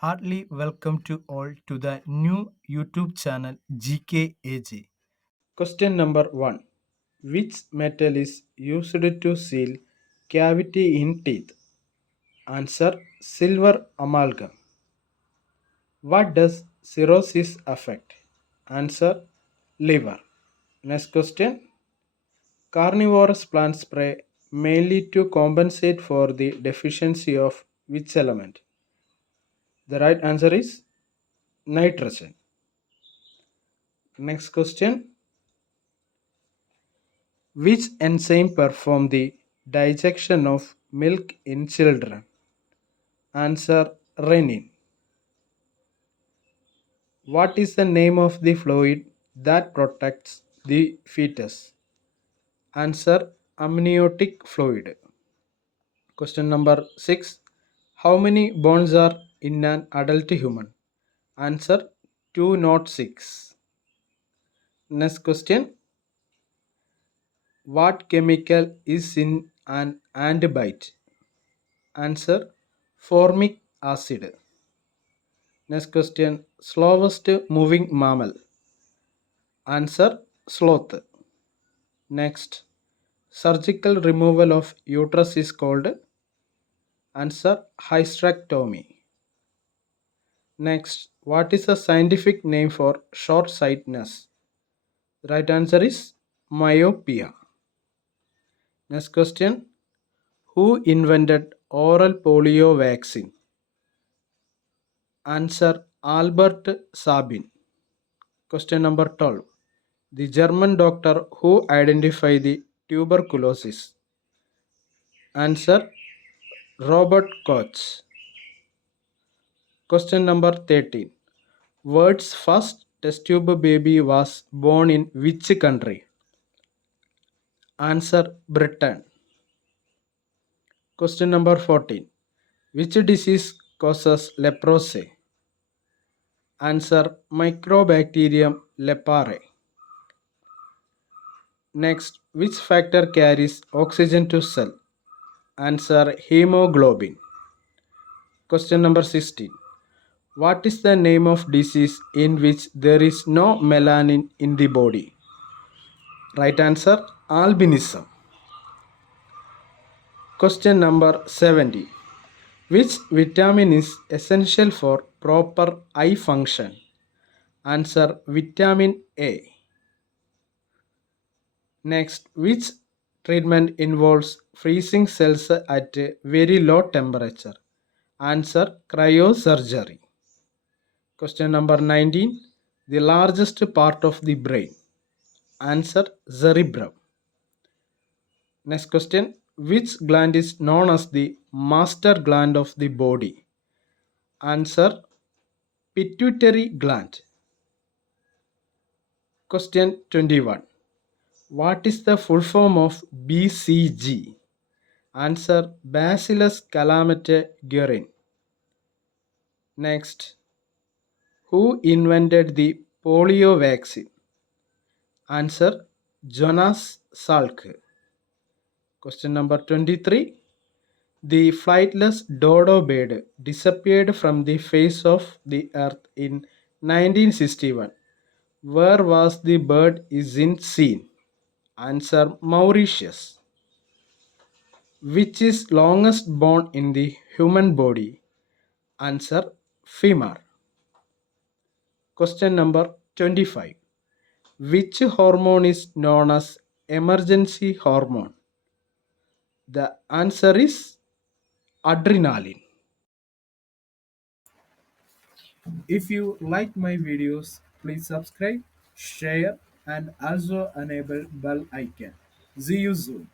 Heartily welcome to all to the new YouTube channel GKAJ. Question number 1. Which metal is used to seal cavity in teeth? Answer: silver amalgam. What does cirrhosis affect? Answer: liver. Next question. Carnivorous plants prey mainly to compensate for the deficiency of which element? The right answer is nitrogen. Next question. Which enzyme perform the digestion of milk in children? Answer: renin. What is the name of the fluid that protects the fetus? Answer: amniotic fluid. Question number 6. How many bones are in an adult human? Answer: 206. Next question. What chemical is in an antibiotic? Answer: formic acid. Next question. Slowest moving mammal. Answer: sloth. Next. Surgical removal of uterus is called. Answer: hysterectomy. Next. What is the scientific name for short sightedness? The right answer is myopia. Next question. Who invented oral polio vaccine? Answer: Albert Sabin. Question number 12. The German doctor who identified the tuberculosis. Answer: Robert Koch. Question number 13. World's first test tube baby was born in which country? Answer: Britain. Question number 14. Which disease causes leprosy? Answer: Microbacterium leprae. Next, which factor carries oxygen to cell? Answer: hemoglobin. Question number 16. What is the name of disease in which there is no melanin in the body? Right answer: albinism. Question number 70. Which vitamin is essential for proper eye function? Answer: vitamin A. Next, which treatment involves freezing cells at a very low temperature? Answer: cryosurgery. Question number 19. The largest part of the brain. Answer: cerebrum. Next question. Which gland is known as the master gland of the body? Answer: pituitary gland. Question 21. What is the full form of BCG? Answer: Bacillus calmette guerin. Next. Who invented the polio vaccine? Answer: Jonas Salk. Question number 23. The flightless dodo bird disappeared from the face of the earth in 1961. Where was the bird isn't seen? Answer: Mauritius. Which is longest bone in the human body? Answer: femur. Question number 25. Which hormone is known as emergency hormone? The answer is adrenaline. If you like my videos, please subscribe, share and also enable bell icon. See you soon.